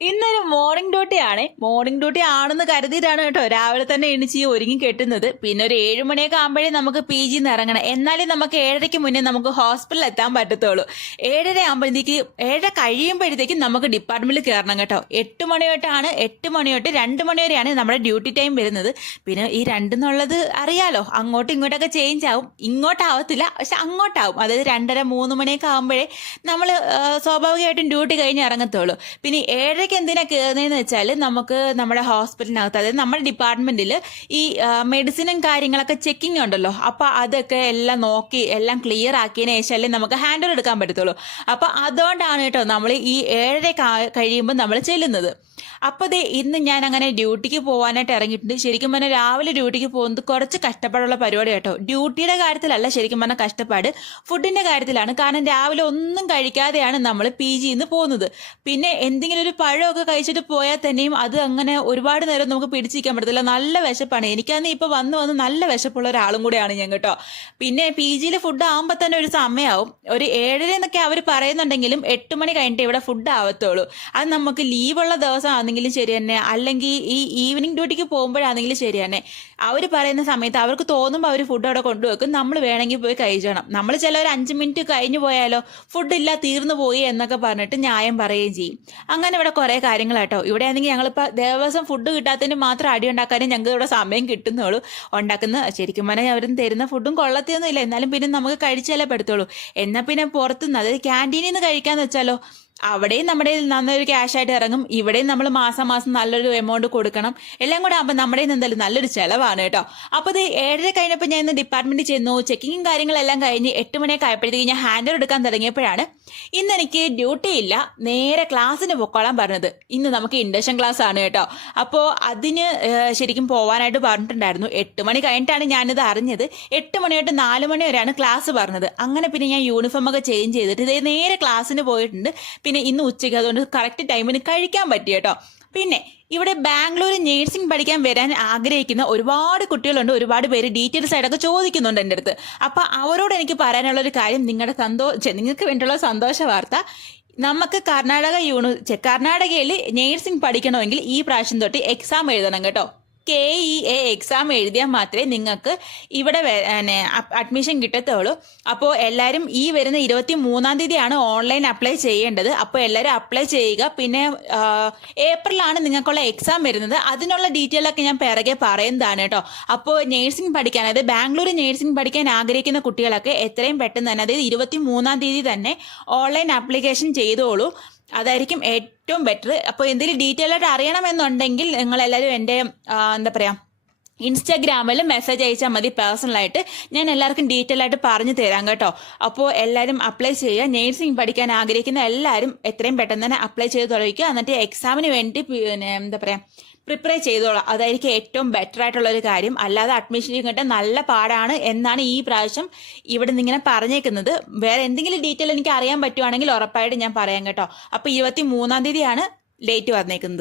ഇന്നൊരു morning duty ആണ്. Morning duty ആണെന്ന് കരുതിയിട്ടാണ് കേട്ടോ രാവിലെ തന്നെ എണിച്ച് ഒരുങ്ങി കെട്ടുന്നത്. പിന്നെ ഒരു 7 മണിയൊക്കെ ആകുമ്പോഴേ നമുക്ക് പി ജിന്ന് ഇറങ്ങണം. എന്നാലേ നമുക്ക് 7:30 മുന്നേ നമുക്ക് ഹോസ്പിറ്റലിൽ എത്താൻ പറ്റത്തുള്ളൂ. 7:30 ആകുമ്പോഴത്തേക്ക് 7:30 കഴിയുമ്പോഴത്തേക്കും നമുക്ക് ഡിപ്പാർട്ട്മെന്റിൽ കയറണം കേട്ടോ. 8 മണി തൊട്ടാണ്, 8 മണി തൊട്ട് 2 മണി വരെയാണ് നമ്മുടെ ഡ്യൂട്ടി ടൈം വരുന്നത്. പിന്നെ ഈ 2 എന്നുള്ളത് അറിയാലോ, അങ്ങോട്ടും ഇങ്ങോട്ടൊക്കെ ചേഞ്ച് ആവും. ഇങ്ങോട്ടാവത്തില്ല, പക്ഷെ അങ്ങോട്ടാവും. അതായത് 2:30 3 മണിയൊക്കെ ആകുമ്പോഴേ നമ്മൾ സ്വാഭാവികമായിട്ടും ഡ്യൂട്ടി കഴിഞ്ഞ് ഇറങ്ങത്തുള്ളൂ. പിന്നെ 7:30 എന്തിനാ കയറുന്നതെന്ന് വെച്ചാൽ നമുക്ക് നമ്മുടെ ഹോസ്പിറ്റലിനകത്ത്, അതായത് നമ്മുടെ ഡിപ്പാർട്ട്മെന്റിൽ ഈ മെഡിസിനും കാര്യങ്ങളൊക്കെ ചെക്കിംഗ് ഉണ്ടല്ലോ. അപ്പൊ അതൊക്കെ എല്ലാം നോക്കി എല്ലാം ക്ലിയർ ആക്കിയതിന് ശേഷമല്ലേ നമുക്ക് ഹാൻഡ് ഓവർ എടുക്കാൻ പറ്റത്തുള്ളൂ. അപ്പൊ അതുകൊണ്ടാണ് കേട്ടോ നമ്മൾ ഈ 7:30 കഴിയുമ്പോൾ നമ്മൾ ചെല്ലുന്നത്. അപ്പോൾ ഇന്ന് ഞാൻ അങ്ങനെ ഡ്യൂട്ടിക്ക് പോകാനായിട്ട് ഇറങ്ങിയിട്ടുണ്ട്. ശരിക്കും പറഞ്ഞാൽ രാവിലെ ഡ്യൂട്ടിക്ക് പോകുന്നത് കുറച്ച് കഷ്ടപ്പാടുള്ള പരിപാടി കേട്ടോ. ഡ്യൂട്ടിയുടെ കാര്യത്തിലല്ല ശരിക്കും പറഞ്ഞാൽ കഷ്ടപ്പാട്, ഫുഡിന്റെ കാര്യത്തിലാണ്. കാരണം രാവിലെ ഒന്നും കഴിക്കാതെയാണ് നമ്മൾ പി ജിന്ന് പോകുന്നത്. പിന്നെ എന്തെങ്കിലും ഒരു പഴമൊക്കെ കഴിച്ചിട്ട് പോയാൽ തന്നെയും അത് അങ്ങനെ ഒരുപാട് നേരം നമുക്ക് പിടിച്ചിരിക്കാൻ പറ്റത്തില്ല. നല്ല വിശപ്പാണ്. എനിക്കന്ന് ഇപ്പൊ വന്ന് നല്ല വിശപ്പുള്ള ഒരാളും കൂടെയാണ് ഞാൻ കേട്ടോ. പിന്നെ പി ജിയിൽ ഫുഡ് ആകുമ്പോൾ തന്നെ ഒരു സമയമാവും. ഒരു 7:30 എന്നൊക്കെ അവർ പറയുന്നുണ്ടെങ്കിലും 8 മണി കഴിഞ്ഞിട്ട് ഇവിടെ ഫുഡ് ആവത്തുള്ളൂ. അത് നമുക്ക് ലീവുള്ള ദിവസം ആണെങ്കിലും ശരി തന്നെ, അല്ലെങ്കിൽ ഈ ഈവനിങ് ഡ്യൂട്ടിക്ക് പോകുമ്പോഴാണെങ്കിലും ശരി തന്നെ, അവർ പറയുന്ന സമയത്ത് അവർക്ക് തോന്നുമ്പോൾ അവർ ഫുഡ് അവിടെ കൊണ്ടുവെക്കും. നമ്മൾ വേണമെങ്കിൽ പോയി കഴിച്ചണം. നമ്മൾ ചില ഒരു 5 മിനിറ്റ് കഴിഞ്ഞു പോയാലോ ഫുഡില്ല തീർന്നു പോയി എന്നൊക്കെ പറഞ്ഞിട്ട് ന്യായം പറയുകയും ചെയ്യും. അങ്ങനെ ഇവിടെ കുറേ കാര്യങ്ങളാട്ടോ. ഇവിടെ ആണെങ്കിൽ ഞങ്ങളിപ്പോൾ ദിവസം ഫുഡ് കിട്ടാത്തതിന് മാത്രം അടി ഉണ്ടാക്കാനും ഞങ്ങൾക്ക് ഇവിടെ സമയം കിട്ടുന്നുള്ളൂ. ഉണ്ടാക്കുന്ന ശരിക്കും പറഞ്ഞാൽ അവർ തരുന്ന ഫുഡും കൊള്ളത്തിയൊന്നും ഇല്ല. എന്നാലും പിന്നെ നമുക്ക് കഴിച്ചാലേ പറ്റത്തുള്ളൂ. എന്നാൽ പിന്നെ പുറത്തുനിന്ന്, അതായത് ക്യാൻറ്റീനിൽ നിന്ന് കഴിക്കാന്ന് വെച്ചാലോ, അവിടെയും നമ്മുടെ നല്ലൊരു ക്യാഷായിട്ട് ഇറങ്ങും. ഇവിടെയും നമ്മൾ മാസം മാസം നല്ലൊരു എമൗണ്ട് കൊടുക്കണം. എല്ലാം കൂടെ ആകുമ്പോൾ നമ്മുടെ എന്തായാലും നല്ലൊരു ചിലവാണ് കേട്ടോ. അപ്പോൾ ഇത് 7:30 കഴിഞ്ഞപ്പോൾ ഞാൻ ഇന്ന് ഡിപ്പാർട്ട്മെന്റിൽ ചെന്നു. ചെക്കിങ്ങും കാര്യങ്ങളെല്ലാം കഴിഞ്ഞ് 8 മണിയൊക്കെ ആയപ്പോഴത്തേക്ക് ഞാൻ ഹാൻഡ് ഓവർ എടുക്കാൻ തുടങ്ങിയപ്പോഴാണ് ഇന്ന് എനിക്ക് ഡ്യൂട്ടി ഇല്ല, നേരെ ക്ലാസ്സിന് പൊക്കോളാൻ പറഞ്ഞത്. ഇന്ന് നമുക്ക് ഇൻഡക്ഷൻ ക്ലാസ് ആണ് കേട്ടോ. അപ്പോൾ അതിന് ശരിക്കും പോകാനായിട്ട് പറഞ്ഞിട്ടുണ്ടായിരുന്നു. 8 മണി കഴിഞ്ഞിട്ടാണ് ഞാനിത് അറിഞ്ഞത്. 8 മണി തൊട്ട് 4 മണി വരെയാണ് ക്ലാസ് പറഞ്ഞത്. അങ്ങനെ പിന്നെ ഞാൻ യൂണിഫോം ഒക്കെ ചേഞ്ച് ചെയ്തിട്ട് ഇതേ നേരെ ക്ലാസ്സിന് പോയിട്ടുണ്ട്. പിന്നെ ഇന്ന് ഉച്ചയ്ക്ക് അതുകൊണ്ട് കറക്റ്റ് ടൈമിന് കഴിക്കാൻ പറ്റി കേട്ടോ. പിന്നെ ഇവിടെ ബാംഗ്ലൂർ നേഴ്സിംഗ് പഠിക്കാൻ വരാൻ ആഗ്രഹിക്കുന്ന ഒരുപാട് കുട്ടികളുണ്ട്. ഒരുപാട് പേര് ഡീറ്റെയിൽസ് ആയിട്ടൊക്കെ ചോദിക്കുന്നുണ്ട് എൻ്റെ അടുത്ത്. അപ്പൊ അവരോട് എനിക്ക് പറയാനുള്ള ഒരു കാര്യം, നിങ്ങൾക്ക് വേണ്ടിയുള്ള സന്തോഷ വാർത്ത, നമുക്ക് കർണാടകയിൽ നേഴ്സിംഗ് പഠിക്കണമെങ്കിൽ ഈ പ്രാവശ്യം തൊട്ട് എക്സാം എഴുതണം കേട്ടോ. KEA എക്സാം എഴുതിയാൽ മാത്രമേ നിങ്ങൾക്ക് ഇവിടെ അഡ്മിഷൻ കിട്ടത്തുള്ളൂ. അപ്പോൾ എല്ലാവരും ഈ വരുന്ന 23-ാം തീയതിയാണ് ഓൺലൈൻ അപ്ലൈ ചെയ്യേണ്ടത്. അപ്പോൾ എല്ലാവരും അപ്ലൈ ചെയ്യുക. പിന്നെ ഏപ്രിലാണ് നിങ്ങൾക്കുള്ള എക്സാം വരുന്നത്. അതിനുള്ള ഡീറ്റെയിൽ ഒക്കെ ഞാൻ പിറകെ പറയുന്നതാണ് കേട്ടോ. അപ്പോൾ നേഴ്സിംഗ് പഠിക്കാൻ, അതായത് ബാംഗ്ലൂർ നേഴ്സിംഗ് പഠിക്കാൻ ആഗ്രഹിക്കുന്ന കുട്ടികളൊക്കെ എത്രയും പെട്ടെന്ന് തന്നെ, അതായത് 23-ാം തീയതി തന്നെ ഓൺലൈൻ ആപ്ലിക്കേഷൻ ചെയ്തോളൂ. അതായിരിക്കും ഏറ്റവും ബെറ്റർ. അപ്പോൾ എന്തെങ്കിലും ഡീറ്റെയിൽ ആയിട്ട് അറിയണമെന്നുണ്ടെങ്കിൽ നിങ്ങളെല്ലാവരും എൻ്റെ എന്താ പറയുക, ഇൻസ്റ്റാഗ്രാമിൽ മെസ്സേജ് അയച്ചാൽ മതി. പേഴ്സണലായിട്ട് ഞാൻ എല്ലാവർക്കും ഡീറ്റെയിൽ ആയിട്ട് പറഞ്ഞു തരാം കേട്ടോ. അപ്പോൾ എല്ലാവരും അപ്ലൈ ചെയ്യുക. നേഴ്സിംഗ് പഠിക്കാൻ ആഗ്രഹിക്കുന്ന എല്ലാവരും എത്രയും പെട്ടെന്ന് തന്നെ അപ്ലൈ ചെയ്ത് തുടങ്ങിക്കുക. എന്നിട്ട് എക്സാമിന് വേണ്ടി പിന്നെ എന്താ പറയുക, പ്രിപ്പയർ ചെയ്തോളാം. അതായിരിക്കും ഏറ്റവും ബെറ്റർ ആയിട്ടുള്ള ഒരു കാര്യം. അല്ലാതെ അഡ്മിഷൻ കിട്ടാൻ നല്ല പാടാണ് എന്നാണ് ഈ പ്രാവശ്യം ഇവിടെ നിന്ന് ഇങ്ങനെ പറഞ്ഞേക്കുന്നത്. വേറെ എന്തെങ്കിലും ഡീറ്റെയിൽ എനിക്ക് അറിയാൻ പറ്റുവാണെങ്കിൽ ഉറപ്പായിട്ട് ഞാൻ പറയാം കേട്ടോ. അപ്പോൾ 23-ാം തീയതിയാണ് ഡേറ്റ് വന്നേക്കുന്നത്.